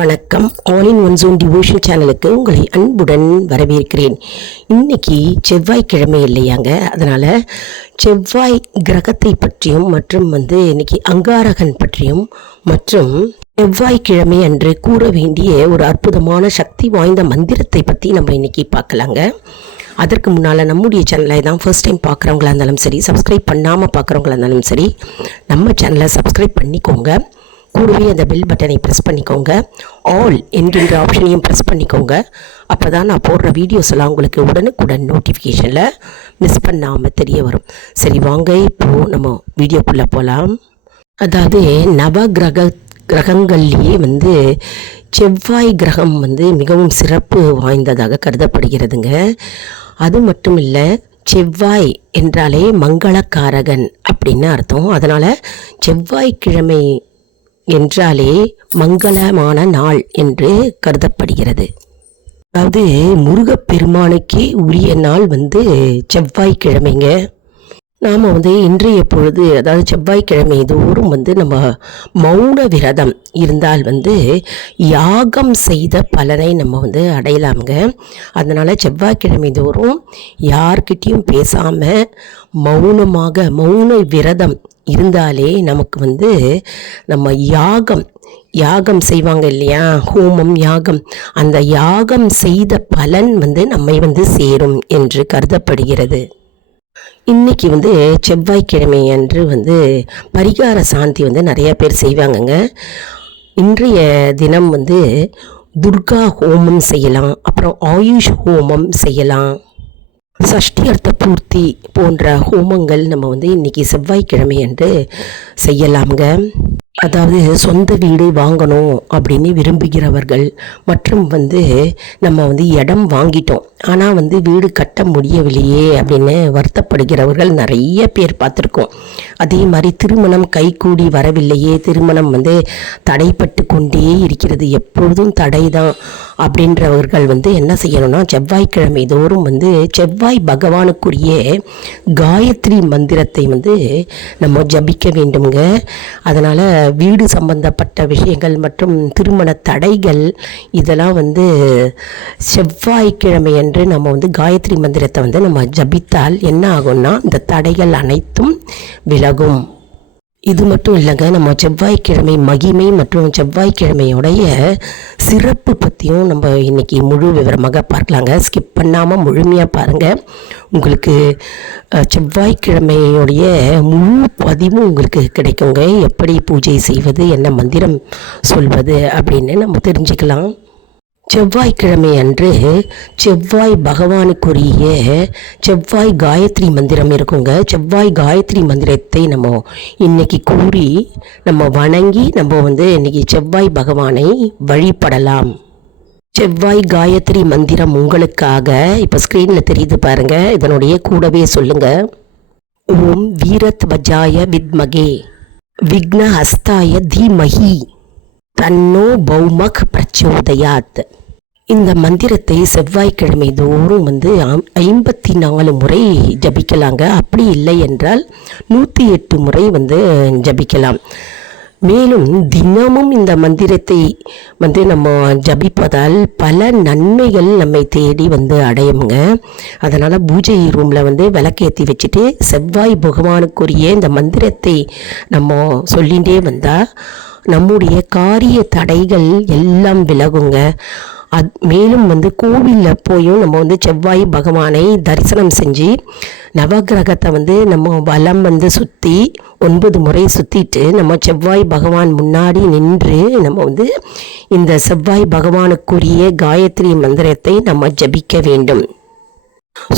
வணக்கம். All in one zone devotion சேனலுக்கு உங்களை அன்புடன் வரவேற்கிறேன். இன்னைக்கு செவ்வாய்க்கிழமை இல்லையாங்க. அதனால் செவ்வாய் கிரகத்தை பற்றியும் மற்றும் வந்து இன்னைக்கு அங்காரகன் பற்றியும் மற்றும் செவ்வாய்க்கிழமை அன்று கூற வேண்டிய ஒரு அற்புதமான சக்தி வாய்ந்த மந்திரத்தை பற்றி நம்ம இன்னைக்கு பார்க்கலாங்க. அதற்கு முன்னால் நம்முடைய சேனலை தான் ஃபர்ஸ்ட் டைம் பார்க்குறவங்களா இருந்தாலும் சரி சப்ஸ்கிரைப் பண்ணாமல் பார்க்குறவங்களா இருந்தாலும் சரி நம்ம சேனலை சப்ஸ்கிரைப் பண்ணிக்கோங்க. கூடவே அந்த பெல் பட்டனை ப்ரெஸ் பண்ணிக்கோங்க. ஆல் என்கின்ற ஆப்ஷனையும் ப்ரெஸ் பண்ணிக்கோங்க. அப்போ தான் நான் போடுற வீடியோஸ் எல்லாம் உங்களுக்கு உடனுக்குடன் நோட்டிஃபிகேஷனில் மிஸ் பண்ணாமல் தெரிய வரும். சரி வாங்க இப்போது நம்ம வீடியோக்குள்ளே போகலாம் அதாவது நவ கிரக கிரகங்கள்லேயே வந்து செவ்வாய் கிரகம் வந்து மிகவும் சிறப்பு வாய்ந்ததாக கருதப்படுகிறதுங்க. அது மட்டும் இல்லை செவ்வாய் என்றாலே மங்களக்காரகன் அப்படின்னு அர்த்தம். அதனால் செவ்வாய்க்கிழமை என்றாலே மங்களமான நாள் என்று கருதப்படுகிறது. அதாவது முருகப்பெருமானுக்கே உரிய நாள் வந்து செவ்வாய்க்கிழமைங்க. நாம் வந்து இன்றைய பொழுது அதாவது செவ்வாய்க்கிழமை தோறும் வந்து நம்ம மௌன விரதம் இருந்தால் வந்து யாகம் செய்த பலனை நம்ம வந்து அடையலாமுங்க. அதனால் செவ்வாய்க்கிழமை தோறும் யார்கிட்டேயும் பேசாமல் மௌனமாக மௌன விரதம் இருந்தாலே நமக்கு வந்து நம்ம யாகம் யாகம் செய்வாங்க இல்லையா? ஹோமம் யாகம். அந்த யாகம் செய்த பலன் வந்து நம்மை வந்து சேரும் என்று கருதப்படுகிறது. இன்றைக்கி வந்து செவ்வாய்க்கிழமை அன்று வந்து பரிகார சாந்தி வந்து நிறையா பேர் செய்வாங்கங்க. இன்றைய தினம் வந்து துர்கா ஹோமம் செய்யலாம் அப்புறம் ஆயுஷ் ஹோமம் செய்யலாம். சஷ்டி அர்த்த பூர்த்தி போன்ற ஹோமங்கள் நம்ம வந்து இன்றைக்கி செவ்வாய்க்கிழமை அன்று செய்யலாம்ங்க. அதாவது சொந்த வீடு வாங்கணும் அப்படின்னு விரும்புகிறவர்கள். மற்றும் வந்து நம்ம வந்து இடம் வாங்கிட்டோம். ஆனால் வந்து வீடு கட்ட முடியவில்லையே அப்படின்னு வருத்தப்படுகிறவர்கள் நிறைய பேர் பார்த்துருக்கோம். அதே மாதிரி திருமணம் கைகூடி வரவில்லையே திருமணம் வந்து தடைப்பட்டு கொண்டே இருக்கிறது எப்பொழுதும் தடை தான் அப்படின்றவர்கள் வந்து என்ன செய்யணும்னா செவ்வாய்க்கிழமை தோறும் வந்து செவ்வாய் பகவானுக்குரிய காயத்ரி மந்திரத்தை வந்து நம்ம ஜபிக்க வேண்டுங்க அதனால் வீடு சம்பந்தப்பட்ட விஷயங்கள் மற்றும் திருமண தடைகள் இதெல்லாம் வந்து செவ்வாய்க்கிழமை அன்று நம்ம வந்து காயத்ரி மந்திரத்தை வந்து நம்ம ஜபித்தால் என்ன ஆகும்னா இந்த தடைகள் அனைத்தும் விலகும். இது மட்டும் இல்லைங்க நம்ம செவ்வாய்க்கிழமை மகிமை மற்றும் செவ்வாய்க்கிழமையுடைய சிறப்பு பற்றியும் நம்ம இன்றைக்கி முழு விவரமாக பார்க்கலாங்க. ஸ்கிப் பண்ணாமல் முழுமையாக பாருங்கள் உங்களுக்கு செவ்வாய்க்கிழமையுடைய முழு பதிவும் உங்களுக்கு கிடைக்குங்க. எப்படி பூஜை செய்வது என்ன மந்திரம் சொல்வது அப்படின்னு நம்ம தெரிஞ்சுக்கலாம். செவ்வாய்க்கிழமை அன்று செவ்வாய் பகவானுக்குரிய செவ்வாய் காயத்ரி மந்திரம் இருக்குங்க. செவ்வாய் காயத்ரி மந்திரத்தை நம்ம இன்னைக்கு கூறி நம்ம வணங்கி நம்ம வந்து இன்னைக்கு செவ்வாய் பகவானை வழிபடலாம். செவ்வாய் காயத்ரி மந்திரம் உங்களுக்காக இப்போ ஸ்க்ரீனில் தெரியுது பாருங்க. இதனுடைய கூடவே சொல்லுங்க. ஓம் வீரத்வஜாய வித்மகே. விக்ன ஹஸ்தாய தன்னோ பௌமக் பிரச்சோதயாத். இந்த மந்திரத்தை செவ்வாய்க்கிழமை தோறும் வந்து ஐம்பத்தி நாலு முறை ஜபிக்கலாங்க. அப்படி இல்லை என்றால் நூற்றி எட்டு முறை வந்து ஜபிக்கலாம். மேலும் தினமும் இந்த மந்திரத்தை வந்து நம்ம ஜபிப்பதால் பல நன்மைகள் நம்மை தேடி வந்து அடையுங்க. அதனால் பூஜை ரூமில் வந்து விளக்கேற்றி வச்சுட்டு செவ்வாய் பகவானுக்குரிய இந்த மந்திரத்தை நம்ம சொல்லிகிட்டே வந்தால் நம்முடைய காரிய தடைகள் எல்லாம் விலகுங்க. அத் மேலும் வந்து கோவிலில் போயும் நம்ம வந்து செவ்வாய் பகவானை தரிசனம் செஞ்சு நவக்கிரகத்தை வந்து நம்ம வலம் வந்து சுற்றி ஒன்பது முறை சுற்றிட்டு நம்ம செவ்வாய் பகவான் முன்னாடி நின்று நம்ம வந்து இந்த செவ்வாய் பகவானுக்குரிய காயத்ரி மந்திரத்தை நம்ம ஜபிக்க வேண்டும்.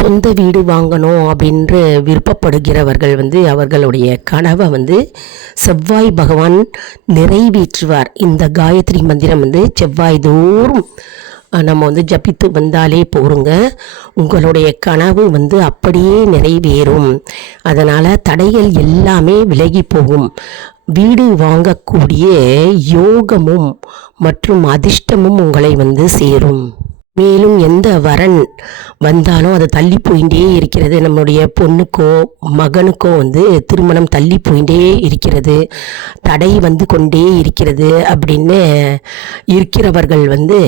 சொந்த வீடு வாங்கணும் அப்படின்று விருப்பப்படுகிறவர்கள் வந்து அவர்களுடைய கனவை வந்து செவ்வாய் பகவான் நிறைவேற்றுவார். இந்த காயத்ரி மந்திரம் வந்து செவ்வாய் தோறும் நம்ம வந்து ஜபித்து வந்தாலே போருங்க. உங்களுடைய கனவு வந்து அப்படியே நிறைவேறும். அதனால் தடைகள் எல்லாமே விலகி போகும். வீடு வாங்கக்கூடிய யோகமும் மற்றும் அதிர்ஷ்டமும் உங்களை வந்து சேரும். மேலும் எந்த வரன் வந்தாலும் அது தள்ளி போயிட்டே இருக்கிறது. நம்மளுடைய பொண்ணுக்கோ மகனுக்கோ வந்து திருமணம் தள்ளி போயிட்டே இருக்கிறது. தடை வந்து கொண்டே இருக்கிறது அப்படின்னு இருக்கிறவர்கள் வந்து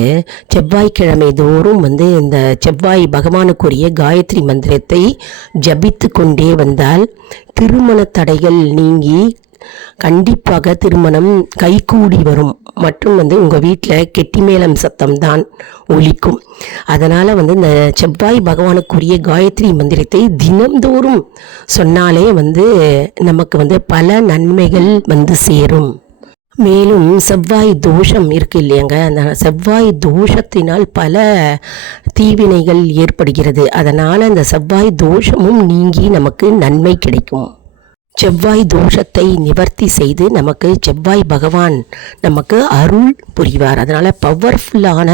செவ்வாய்க்கிழமை தோறும் வந்து இந்த செவ்வாய் பகவானுக்குரிய காயத்ரி மந்திரத்தை ஜபித்து கொண்டே வந்தால் திருமண தடைகள் நீங்கி கண்டிப்பாக திருமணம் கைகூடி வரும். மற்றும் வந்து உங்கள் வீட்டில் கெட்டிமேளம் சத்தம் தான் ஒலிக்கும். அதனால் வந்து இந்த செவ்வாய் பகவானுக்குரிய காயத்ரி மந்திரத்தை தினம்தோறும் சொன்னாலே வந்து நமக்கு வந்து பல நன்மைகள் வந்து சேரும். மேலும் செவ்வாய் தோஷம் இருக்கு இல்லையாங்க? அந்த செவ்வாய் தோஷத்தினால் பல தீவினைகள் ஏற்படுகிறது. அதனால் அந்த செவ்வாய் தோஷமும் நீங்கி நமக்கு நன்மை கிடைக்கும். செவ்வாய் தோஷத்தை நிவர்த்தி செய்து நமக்கு செவ்வாய் பகவான் நமக்கு அருள் புரிவார். அதனால் பவர்ஃபுல்லான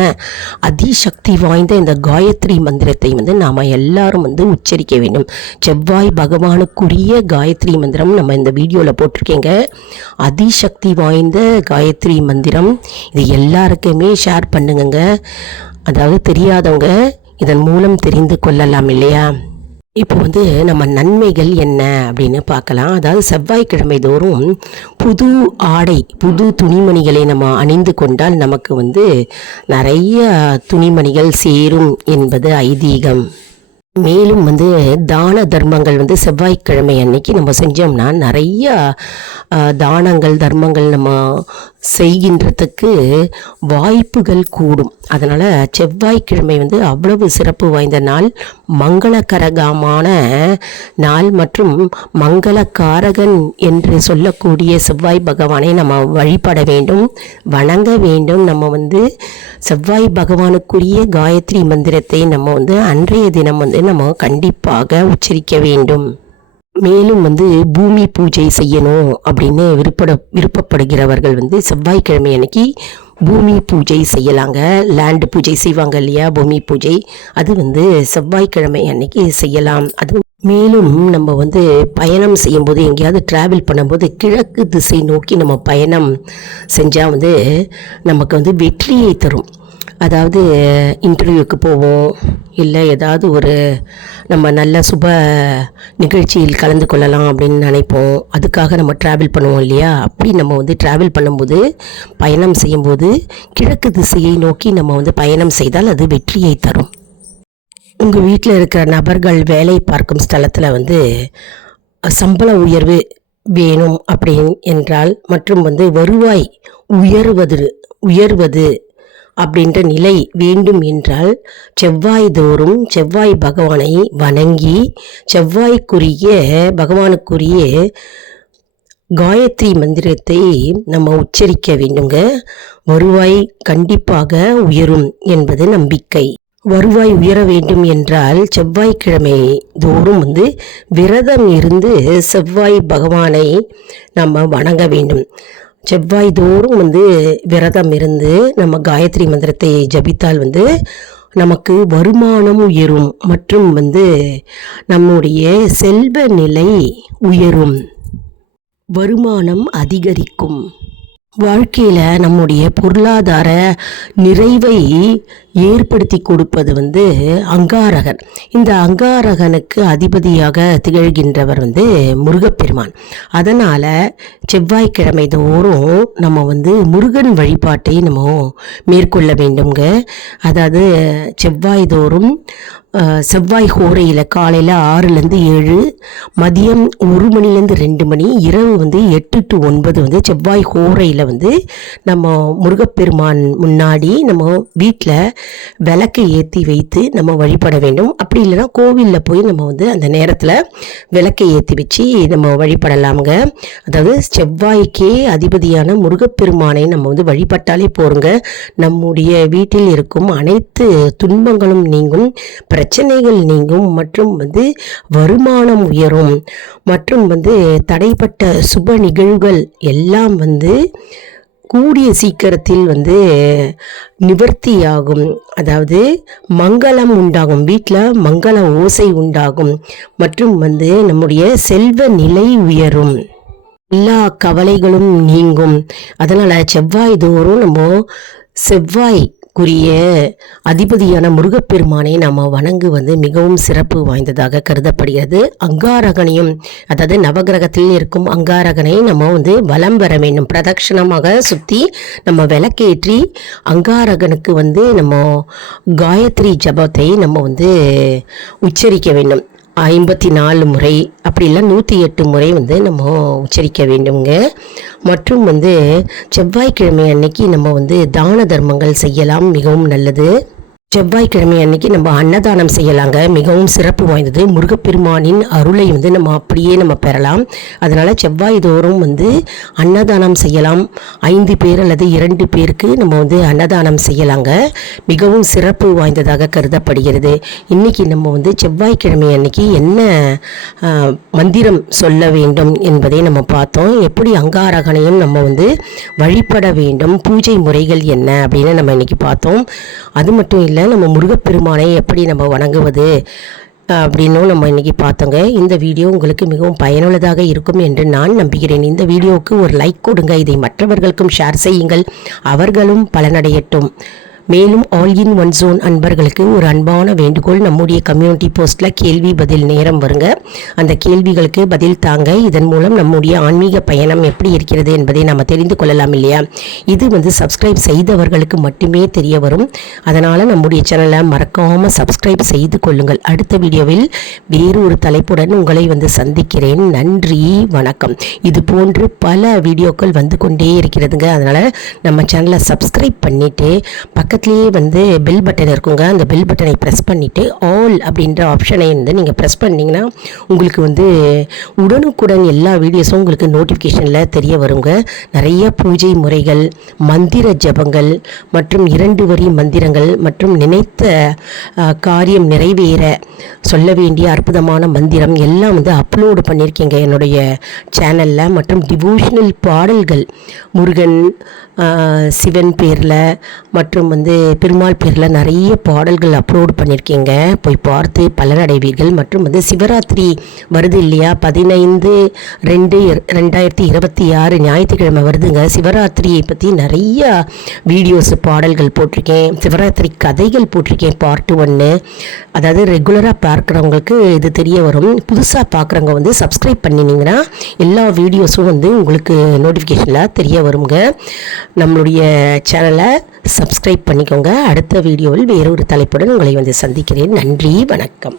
அதிசக்தி வாய்ந்த இந்த காயத்ரி மந்திரத்தை வந்து நாம் எல்லாரும் வந்து உச்சரிக்க வேண்டும். செவ்வாய் பகவானுக்குரிய காயத்ரி மந்திரம் நம்ம இந்த வீடியோவில் போட்டிருக்கேங்க. அதிசக்தி வாய்ந்த காயத்ரி மந்திரம். இது எல்லாருக்குமே ஷேர் பண்ணுங்கங்க. அதாவது தெரியாதவங்க இதன் மூலம் தெரிந்து கொள்ளலாம் இல்லையா? இப்போ வந்து நம்ம நன்மைகள் என்ன அப்படின்னு பார்க்கலாம். அதாவது செவ்வாய்க்கிழமை தோறும் புது ஆடை புது துணிமணிகளை நம்ம அணிந்து கொண்டால் நமக்கு வந்து நிறைய துணிமணிகள் சேரும் என்பது ஐதீகம். மேலும் வந்து தான தர்மங்கள் வந்து செவ்வாய்க்கிழமை அன்னைக்கு நம்ம செஞ்சோம்னா நிறையா தானங்கள் தர்மங்கள் நம்ம செய்கின்றதுக்கு வாய்ப்புகள் கூடும். அதனால் செவ்வாய்க்கிழமை வந்து அவ்வளவு சிறப்பு வாய்ந்த நாள். மங்களகரகமான நாள் மற்றும் மங்களகாரகன் என்று சொல்லக்கூடிய செவ்வாய் பகவானை நம்ம வழிபட வேண்டும் வணங்க வேண்டும். நம்ம வந்து செவ்வாய் பகவானுக்குரிய காயத்ரி மந்திரத்தை நம்ம வந்து அன்றைய தினம் வந்து நம்ம கண்டிப்பாக உச்சரிக்க வேண்டும். மேலும் வந்து பூமி பூஜை செய்யணும் அப்படின்னு விருப்பட விருப்பப்படுகிறவர்கள் வந்து செவ்வாய்க்கிழமை அன்னைக்கு பூமி பூஜை செய்யலாங்க. லேண்டு பூஜை செய்வாங்க இல்லையா? பூமி பூஜை. அது வந்து செவ்வாய்க்கிழமை அன்னைக்கு செய்யலாம். அது மேலும் நம்ம வந்து பயணம் செய்யும்போது எங்கேயாவது ட்ராவல் பண்ணும்போது கிழக்கு திசை நோக்கி நம்ம பயணம் செஞ்சால் வந்து நமக்கு வந்து வெற்றியை தரும். அதாவது இன்டர்வியூக்கு போவோம் இல்லை ஏதாவது ஒரு நம்ம நல்ல சுப நிகழ்ச்சியில் கலந்து கொள்ளலாம் அப்படின்னு நினைப்போம். அதுக்காக நம்ம ட்ராவல் பண்ணுவோம் இல்லையா? அப்படி நம்ம வந்து ட்ராவல் பண்ணும்போது பயணம் செய்யும்போது கிழக்கு திசையை நோக்கி நம்ம வந்து பயணம் செய்தால் அது வெற்றியை தரும். உங்கள் வீட்டில் இருக்கிற நபர்கள் வேலை பார்க்கும் ஸ்தலத்தில் வந்து சம்பள உயர்வு வேணும் அப்படின் என்றால் மற்றும் வந்து வருவாய் உயர்வது உயர்வது அப்படின்ற நிலை வேண்டும் என்றால் செவ்வாய் தோறும் செவ்வாய் பகவானை வணங்கி செவ்வாய்க்குரிய பகவானுக்குரிய காயத்ரி மந்திரத்தை நம்ம உச்சரிக்க வேண்டுங்க. வருவாய் கண்டிப்பாக உயரும் என்பது நம்பிக்கை. வருவாய் உயர வேண்டும் என்றால் செவ்வாய்க்கிழமை தோறும் வந்து விரதம் இருந்து செவ்வாய் பகவானை நம்ம வணங்க வேண்டும். செவ்வாய் தோறும் வந்து விரதம் இருந்து நம்ம காயத்ரி மந்திரத்தை ஜபித்தால் வந்து நமக்கு வருமானம் உயரும் மற்றும் வந்து நம்முடைய செல்வ நிலை உயரும். வருமானம் அதிகரிக்கும். வாழ்க்கையில் நம்முடைய பொருளாதார நிறைவை ஏற்படுத்தி கொடுப்பது வந்து அங்காரகன். இந்த அங்காரகனுக்கு அதிபதியாக திகழ்கின்றவர் வந்து முருகப்பெருமான். அதனால் செவ்வாய்க்கிழமை தோறும் நம்ம வந்து முருகன் வழிபாட்டை நம்ம மேற்கொள்ள வேண்டுங்க அதாவது செவ்வாய் தோறும் செவ்வாய் ஹோரையில் காலையில் ஆறுலேருந்து ஏழு மதியம் ஒரு மணிலேருந்து ரெண்டு மணி இரவு வந்து எட்டு டு ஒன்பது வந்து செவ்வாய் ஹோரையில் வந்து நம்ம முருகப்பெருமான் முன்னாடி நம்ம வீட்டில் விளக்கை ஏற்றி வைத்து நம்ம வழிபட வேண்டும். அப்படி இல்லைன்னா கோவிலில் போய் நம்ம வந்து அந்த நேரத்தில் விளக்கை ஏற்றி வச்சு நம்ம வழிபடலாமுங்க. அதாவது செவ்வாய்க்கே அதிபதியான முருகப்பெருமானை நம்ம வந்து வழிபட்டாலே போருங்க. நம்முடைய வீட்டில் இருக்கும் அனைத்து துன்பங்களும் நீங்கும். பிரச்சனைகள் நீங்கும் மற்றும் வந்து வருமானம் உயரும். மற்றும் வந்து தடைப்பட்ட சுப நிகழ்வுகள் எல்லாம் வந்து கூடிய சீக்கிரத்தில் வந்து நிவர்த்தியாகும். அதாவது மங்களம் உண்டாகும். வீட்டில் மங்கள ஓசை உண்டாகும். மற்றும் வந்து நம்முடைய செல்வ நிலை உயரும். எல்லா கவலைகளும் நீங்கும். அதனால் செவ்வாய் தோறும் நம்ம செவ்வாய் குறிய அதிபதியான முருகப்பெருமானை நம்ம வணங்குவது மிகவும் சிறப்பு வாய்ந்ததாக கருதப்படுகிறது. அங்காரகனையும் அதாவது நவகிரகத்தில் இருக்கும் அங்காரகனை நம்ம வந்து வலம் வர வேண்டும். பிரதட்சணமாக சுற்றி நம்ம விளக்கேற்றி அங்காரகனுக்கு வந்து நம்ம காயத்ரி ஜபத்தை நம்ம வந்து உச்சரிக்க வேண்டும். ஐம்பத்தி நாலு முறை அப்படி இல்லை நூற்றி எட்டு முறை வந்து நம்ம உச்சரிக்க வேண்டுங்க மற்றும் வந்து செவ்வாய்க்கிழமை அன்னைக்கு நம்ம வந்து தான தர்மங்கள் செய்யலாம் மிகவும் நல்லது. செவ்வாய்க்கிழமை அன்னைக்கு நம்ம அன்னதானம் செய்யலாங்க. மிகவும் சிறப்பு வாய்ந்தது. முருகப்பெருமானின் அருளை வந்து நம்ம அப்படியே நம்ம பெறலாம். அதனால் செவ்வாய் தோறும் வந்து அன்னதானம் செய்யலாம். ஐந்து பேர் அல்லது இரண்டு பேருக்கு நம்ம வந்து அன்னதானம் செய்யலாங்க. மிகவும் சிறப்பு வாய்ந்ததாக கருதப்படுகிறது. இன்னைக்கு நம்ம வந்து செவ்வாய்க்கிழமை அன்னைக்கு என்ன மந்திரம் சொல்ல வேண்டும் என்பதை நம்ம பார்த்தோம். எப்படி அங்காரகனையும் நம்ம வந்து வழிபட வேண்டும் பூஜை முறைகள் என்ன அப்படின்னு நம்ம இன்னைக்கு பார்த்தோம். அது மட்டும் இல்லை நம்ம முருகப்பெருமானை எப்படி நம்ம வணங்குவது அப்படின்னும் நம்ம இன்னைக்கு பார்த்தோங்க. இந்த வீடியோ உங்களுக்கு மிகவும் பயனுள்ளதாக இருக்கும் என்று நான் நம்புகிறேன். இந்த வீடியோவுக்கு ஒரு லைக் கொடுங்க. இதை மற்றவர்களுக்கும் ஷேர் செய்யுங்கள். அவர்களும் பலனடையட்டும். மேலும் ஆல் இன் ஒன் ஜோன் அன்பர்களுக்கு ஒரு அன்பான வேண்டுகோள். நம்முடைய கம்யூனிட்டி போஸ்ட்டில் கேள்வி பதில் நேரம் வருங்க. அந்த கேள்விகளுக்கு பதில் தாங்க. இதன் மூலம் நம்முடைய ஆன்மீக பயணம் எப்படி இருக்கிறது என்பதை நம்ம தெரிந்து கொள்ளலாம் இல்லையா? இது வந்து சப்ஸ்கிரைப் செய்தவர்களுக்கு மட்டுமே தெரிய வரும். அதனால் நம்முடைய சேனலை மறக்காமல் சப்ஸ்கிரைப் செய்து கொள்ளுங்கள். அடுத்த வீடியோவில் வேறு ஒரு தலைப்புடன் உங்களை வந்து சந்திக்கிறேன். நன்றி வணக்கம். இது போன்று பல வீடியோக்கள் வந்து கொண்டே இருக்கிறதுங்க. அதனால் நம்ம சேனலை சப்ஸ்கிரைப் பண்ணிவிட்டு பக்கத்துலேயே வந்து பெல் பட்டன் இருக்குங்க. அந்த பெல் பட்டனை ப்ரெஸ் பண்ணிவிட்டு ஆல் அப்படின்ற ஆப்ஷனை வந்து நீங்கள் ப்ரெஸ் பண்ணிங்கன்னா உங்களுக்கு வந்து உடனுக்குடன் எல்லா வீடியோஸும் உங்களுக்கு நோட்டிஃபிகேஷனில் தெரிய வருங்க. நிறைய பூஜை முறைகள் மந்திர ஜபங்கள் மற்றும் இரண்டு வரி மந்திரங்கள் மற்றும் நினைத்த காரியம் நிறைவேற சொல்ல வேண்டிய அற்புதமான மந்திரம் எல்லாம் வந்து அப்லோடு பண்ணியிருக்கீங்க என்னுடைய சேனலில் மற்றும் டிவோஷனல் பாடல்கள் முருகன் சிவன் பேரில் மற்றும் வந்து பெருமாள் பேரில் நிறைய பாடல்கள் அப்லோடு பண்ணியிருக்கீங்க போய் பார்த்து பலனடைவீர்கள். மற்றும் வந்து சிவராத்திரி வருது இல்லையா? பதினைந்து ரெண்டு ரெண்டாயிரத்தி இருபத்தி ஆறு ஞாயிற்றுக்கிழமை வருதுங்க. சிவராத்திரியை பற்றி நிறைய வீடியோஸ் பாடல்கள் போட்டிருக்கேன். சிவராத்திரி கதைகள் போட்டிருக்கேன் பார்ட் ஒன்று அதாவது ரெகுலர் ரெகுலராக பார்க்குறவங்களுக்கு இது தெரிய வரும். புதுசாக பார்க்குறவங்க வந்து சப்ஸ்கிரைப் பண்ணினீங்கன்னா எல்லா வீடியோஸும் வந்து உங்களுக்கு நோட்டிஃபிகேஷனில் தெரிய வருங்க. நம்மளுடைய சேனலை சப்ஸ்கிரைப் பண்ணிக்கோங்க. அடுத்த வீடியோவில் வேறொரு தலைப்புடன் உங்களை வந்து சந்திக்கிறேன். நன்றி வணக்கம்.